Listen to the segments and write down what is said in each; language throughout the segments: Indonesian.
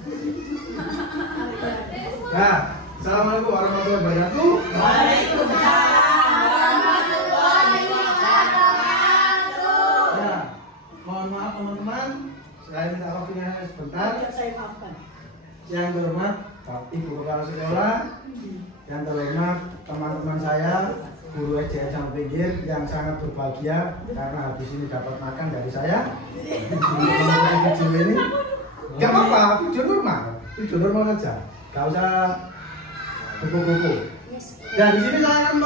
Nah, assalamualaikum warahmatullahi wabarakatuh. Waalaikumsalam warahmatullahi wabarakatuh. Ya, mohon maaf teman-teman, saya minta waktunya sebentar. Saya maafkan. Yang terhormat Ibu Kepala Sekolah, yang terhormat teman-teman saya, guru SDN Sampai Pinggir yang sangat berbahagia karena habis ini dapat makan dari saya. Video ini, gak apa-apa, video normal saja, gak usah kupu-kupu. Dan di sini saya akan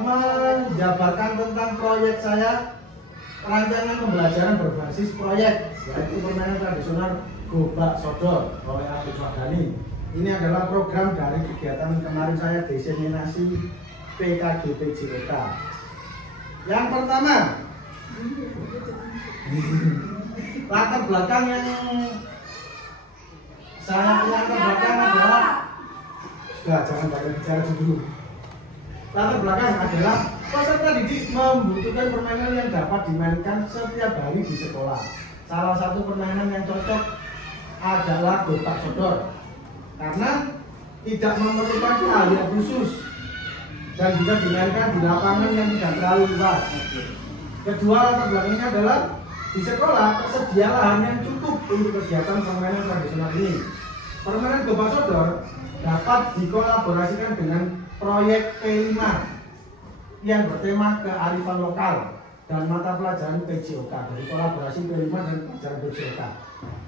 menjabarkan tentang proyek saya, rancangan pembelajaran berbasis proyek, yaitu permainan tradisional Gobak Sodor oleh Agus Wadani. Ini adalah program dari kegiatan kemarin saya diseminasi PKG PJOK. Yang pertama, latar belakang yang adalah jangan banyak bicara dulu. Latar belakang adalah peserta didik membutuhkan permainan yang dapat dimainkan setiap hari di sekolah. Salah satu permainan yang cocok adalah Gobak Sodor karena tidak memerlukan keahlian khusus dan bisa dimainkan di lapangan yang tidak terlalu luas. Kedua, latar belakangnya adalah di sekolah tersedia lahan yang cukup untuk kegiatan permainan tradisional ini. Permainan Gobak Sodor dapat dikolaborasikan dengan proyek P5 yang bertema kearifan lokal dan mata pelajaran PJOK, dari kolaborasi P5 dan pelajaran PJOK.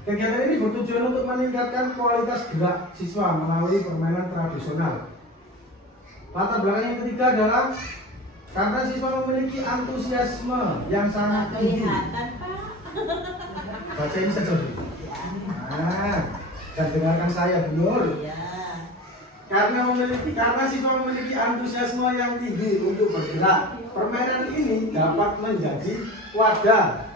Kegiatan ini bertujuan untuk meningkatkan kualitas gerak siswa melalui permainan tradisional. Latar belakang yang ketiga adalah karena siswa memiliki antusiasme yang sangat tinggi. Baca ini saja dulu. Nah, dan dengarkan saya dulu. Karena siswa memiliki antusiasme yang tinggi untuk bergerak, permainan ini dapat menjadi wadah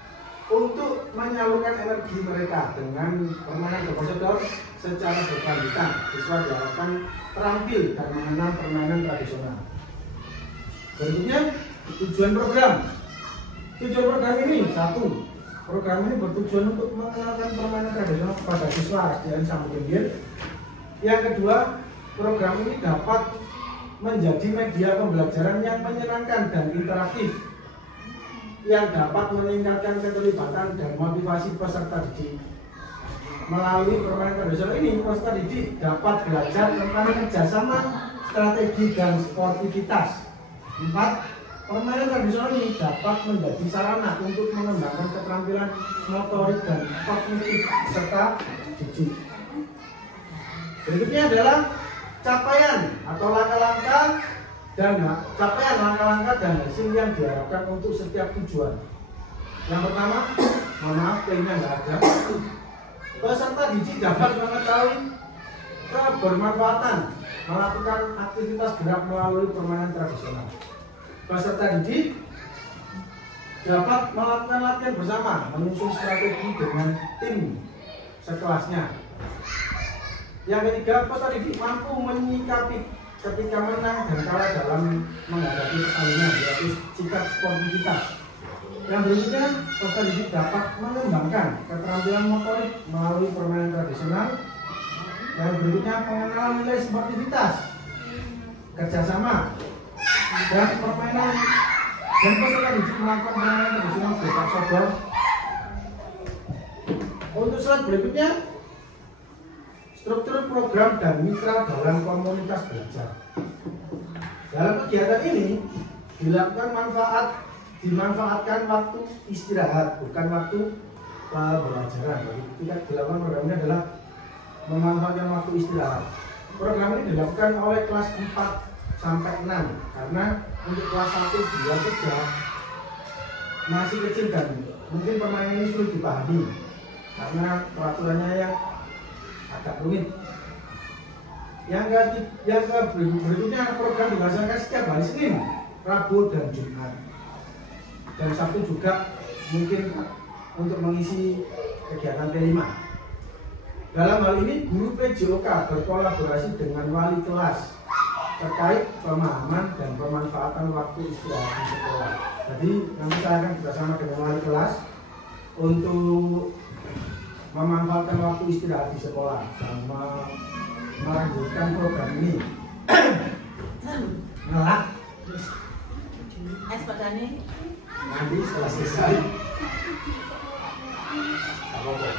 untuk menyalurkan energi mereka. Dengan permainan Gobak Sodor secara berkelanjutan, siswa diharapkan terampil dan mengenal permainan tradisional. Berikutnya, tujuan program. Tujuan program ini, satu, program ini bertujuan untuk mengenalkan permainan tradisional kepada siswa SDN Sampai Pinggir. Yang kedua, program ini dapat menjadi media pembelajaran yang menyenangkan dan interaktif yang dapat meningkatkan keterlibatan dan motivasi peserta didik. Melalui permainan tradisional ini, peserta didik dapat belajar tentang kerjasama, strategi, dan sportivitas. 4. Permainan tradisional ini dapat menjadi sarana untuk mengembangkan keterampilan motorik dan kognitif peserta didik. Berikutnya adalah capaian atau langkah-langkah dan hasil yang diharapkan untuk setiap tujuan. Yang pertama, mohon maaf, kayaknya nggak ada. Peserta didik dapat mengetahui kebermanfaatan melakukan aktivitas gerak melalui permainan tradisional. Peserta didik dapat melakukan latihan bersama, menyusun strategi dengan tim sekelasnya. Yang ketiga, peserta didik mampu menyikapi ketika menang dan kalah dalam menghadapi pertandingan, yaitu sikap sportivitas. Yang berikutnya, peserta didik dapat mengembangkan keterampilan motorik melalui permainan tradisional. Yang berikutnya, pengenalan nilai sportivitas, kerjasama, dan permainan. Dan peserta didik melakukan permainan tradisional Gobak Sodor. Untuk slide berikutnya, struktur program dan mitra dalam komunitas belajar. Dalam kegiatan ini dimanfaatkan waktu istirahat, bukan waktu pembelajaran. Jadi kita dilakukan program ini adalah memanfaatkan waktu istirahat. Program ini dilakukan oleh kelas 4 sampai 6 karena untuk kelas 1, 2, 3 masih kecil dan mungkin permainan ini sulit dipahami karena peraturannya yang agak rumit. Yang berikutnya, program dilaksanakan setiap hari Senin, Rabu, dan Jumat. Dan Sabtu juga mungkin untuk mengisi kegiatan P5. Dalam hal ini, guru PJOK berkolaborasi dengan wali kelas terkait pemahaman dan pemanfaatan waktu istirahat di sekolah. Jadi nanti saya akan bersama dengan wali kelas untuk memanfaatkan waktu istirahat di sekolah dan melanjutkan program ini. Ngelak Es padane. nanti setelah selesai. Apa-apa.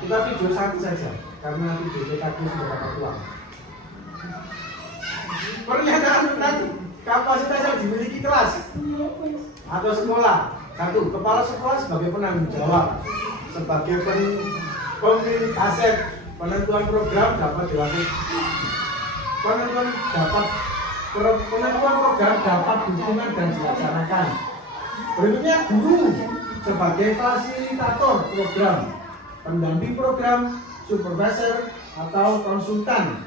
Kita video satu saja karena video tadi sudah dapat uang. Pernyataan tentang kapasitas yang dimiliki kelas atau sekolah. Satu, kepala sekolah sebagai penanggung jawab, sebagai pemilik aset. Penentuan program dapat dilakukan. Penentuan program dapat dukungan dan dilaksanakan. Berikutnya guru sebagai fasilitator program, pendamping program, supervisor atau konsultan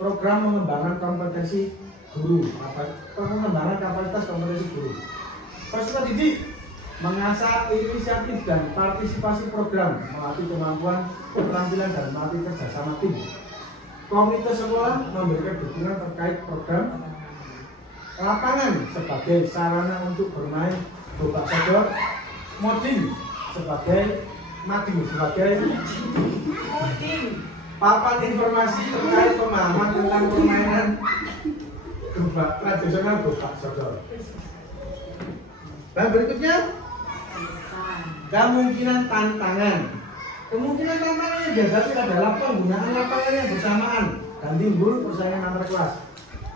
program pengembangan kompetensi guru, pengembangan kapasitas kompetensi guru. Peserta didik mengasah inisiatif dan partisipasi program, melatih kemampuan keterampilan dan melatih kerjasama tim. Komite sekolah memberikan dukungan terkait program. Lapangan sebagai sarana untuk bermain bola sodor, moding sebagai papan informasi terkait pemahaman tentang permainan tradisional bola sodor. Dan berikutnya kemungkinan tantangan. Kemungkinan tantangan yang dihadapi adalah penggunaan lapangan yang bersamaan dan timbul persaingan antar kelas.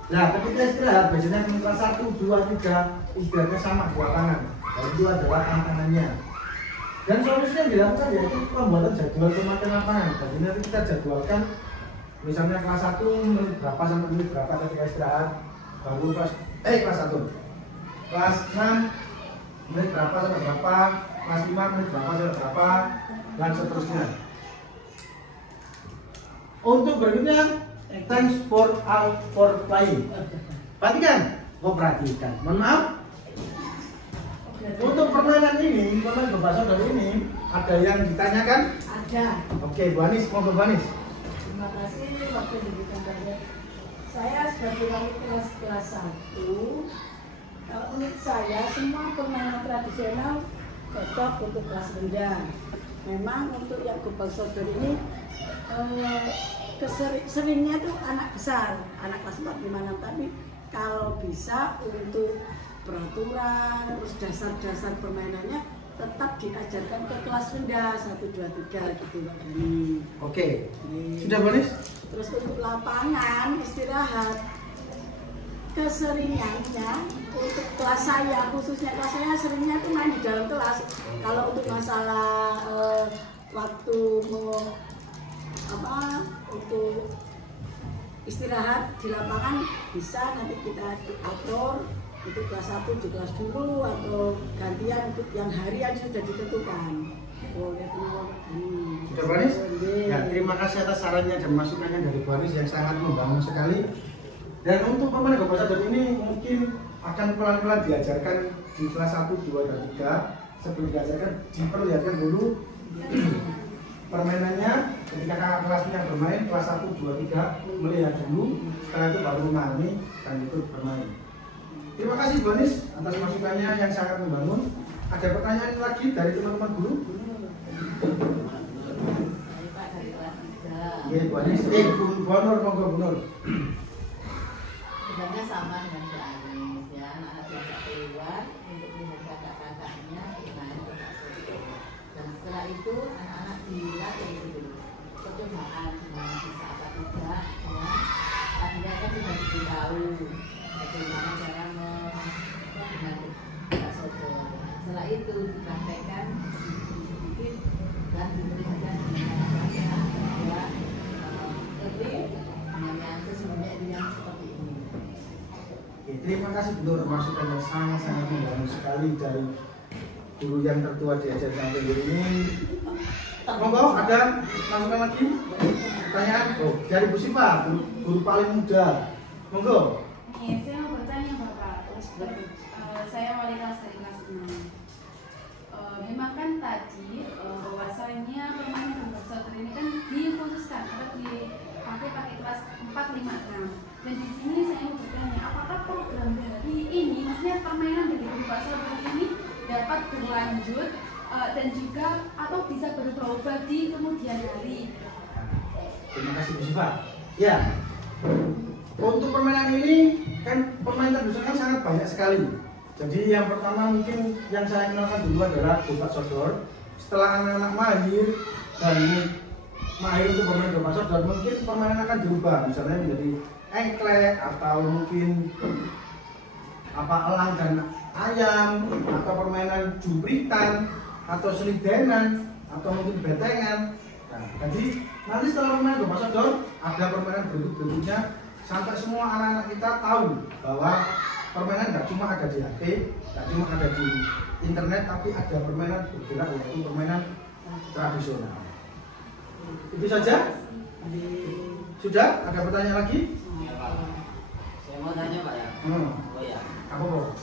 Nah, ketika istirahat biasanya kelas 1, 2, 3 istirahatnya sama di lapangan. Dan itu adalah tantangannya. Dan solusi yang dilakukan yaitu pembuatan jadwal pemakaian lapangan. Jadi nanti kita jadwalkan misalnya kelas 1 menit berapa sampai menit berapa ketika istirahat. Baru kelas 1. Kelas 6 menit berapa sampai berapa, kelas 5 menit berapa sampai berapa, dan seterusnya. Untuk berikutnya, thanks for playing. Perhatikan. Mohon maaf. Untuk permainan ini, permainan berbahasa dari ini, ada yang ditanyakan? Ada. Oke, Bu Anis, mau Bu Anis. Terima kasih waktu diberikan banyak. Saya sebagai wali kelas 1, kalau menurut saya semua permainan tradisional cocok untuk kelas rendah. Memang untuk yang gobang sodor ini seringnya tuh anak besar, anak kelas 4, 5, 6, tapi kalau bisa untuk peraturan, terus dasar-dasar permainannya tetap diajarkan ke kelas rendah 1, 2, 3 gitu Pak Dani. Oke. Sudah Bu Anis? Terus untuk lapangan istirahat, keseringannya untuk kelas saya, khususnya kelas saya seringnya tuh main di dalam kelas. Kalau untuk masalah waktu mau untuk istirahat di lapangan bisa nanti kita atur untuk kelas 1 di kelas dulu atau gantian untuk yang harian sudah ditentukan. Sudah Bu Anis? Ya, terima kasih atas sarannya dan masukannya dari Bu Anis yang sangat membangun sekali. Dan untuk permainan gobang sodor ini mungkin akan pelan-pelan diajarkan di kelas 1, 2, dan 3. Sebelum diajarkan, diperlihatkan dulu permainannya. Ketika kakak kelasnya bermain, kelas 1, 2, 3 melihat dulu. Setelah itu baru memahami dan ikut bermain. Terima kasih Bu Anis atas masukannya yang sangat membangun. Ada pertanyaan lagi dari teman-teman guru? Iya Bu Anis. Bu Nur, monggo Bu Nur. Sebenarnya sama dengan Bu Anis ya, anak-anak biasa keluar untuk melihat kakak-kakaknya bermain bola sodor. Dan setelah itu anak-anak dilatih dulu percobaan gimana bisa apa tidak ya. Tadinya kan sudah diberitahu bagaimana cara dengan bola sodor. Setelah itu dipraktekkan sedikit dan diberikan dengan bahwa lebih dengan sesungguhnya itu yang seperti ini. Terima kasih Bu Nur, masukan yang sangat-sangat membangun sekali dari guru yang tertua di ajar sampai ini. Monggo, ada masukan lagi? Pertanyaan? Oh, dari Bu Siva, guru paling muda. Monggo. Saya mau bertanya Bapak. Saya wali kelas dari kelas 6. Memang kan tadi bahwasanya permainan gobang sodor ini kan dikhususkan atau pakai kelas 4, 5, 6. Dan di sini saya mau bertanya, apakah program dari ini, maksudnya permainan dari gobang sodor ini dapat berlanjut dan juga atau bisa berubah-ubah di kemudian hari. Terima kasih Bu Siva. Ya, untuk permainan ini kan pemain tradisional kan sangat banyak sekali. Jadi yang pertama mungkin yang saya kenalkan dulu adalah gobak sodor. Setelah anak-anak mahir dan mahir untuk bermain gobak sodor, mungkin permainan akan dirubah, misalnya menjadi engklek atau mungkin elang dan ayam, atau permainan jumpritan atau selidenan atau mungkin betengan. Nah, jadi nanti setelah permainan gobak sodor ada permainan berikutnya sampai semua anak-anak kita tahu bahwa permainan nggak cuma ada di HP, nggak cuma ada di internet, tapi ada permainan bergerak, yaitu permainan tradisional. Itu saja. Sudah? Ada pertanyaan lagi? Ya, Pak. Saya mau tanya Pak ya. Oh ya. Apa Bu?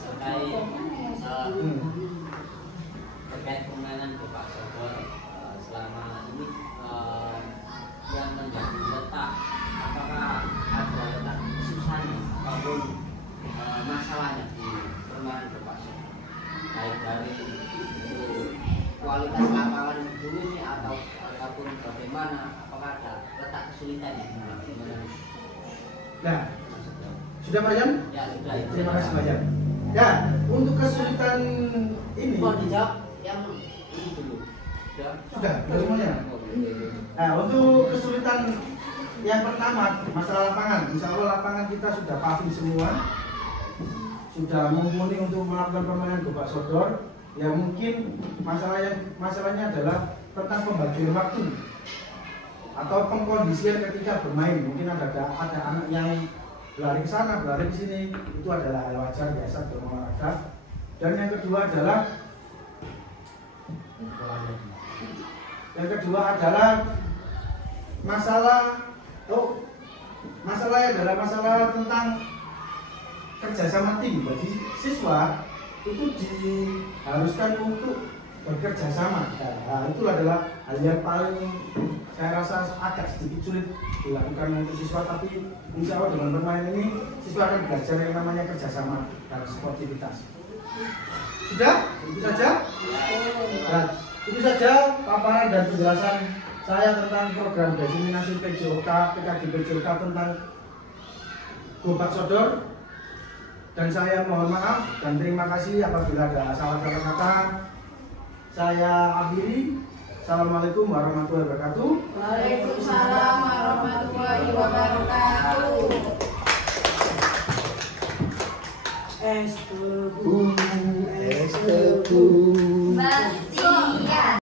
Terkait permainan gobak sodor selama ini yang menjadi letak, apakah ada letak susahnya ataupun masalahnya di permainan gobak sodor, baik dari kualitas lapangan dulu nih ataupun bagaimana, apakah ada letak kesulitannya? Nah, sudah Pak Jan? Ya sudah. Terima kasih Pak Jan. Ya, untuk kesulitan ini Mau dijawab yang ini dulu. sudah semuanya. Nah, untuk kesulitan yang pertama masalah lapangan. Insya Allah lapangan kita sudah paving semua, sudah mumpuni untuk melakukan permainan gobak sodor. Ya mungkin masalahnya adalah tentang pembagian waktu atau pengkondisian ketika bermain. Mungkin ada anak yang berlari ke sana, berlari ke sini, itu adalah hal wajar biasa dalam olahraga. Dan yang kedua adalah masalahnya adalah masalah tentang kerjasama tim. Bagi siswa itu diharuskan untuk bekerja sama. Nah, itu adalah hal yang paling saya rasa agak sedikit sulit dilakukan untuk siswa, tapi insya Allah dengan permainan ini siswa akan belajar yang namanya kerjasama dan sportivitas. Sudah? Itu saja? Nah, itu saja paparan dan penjelasan saya tentang program diseminasi PJOK, PKG PJOK tentang gobak sodor. Dan saya mohon maaf dan terima kasih apabila ada salah-salah kata. Saya akhiri. Assalamualaikum warahmatullahi wabarakatuh. Waalaikumsalam warahmatullahi wabarakatuh. Es tebu.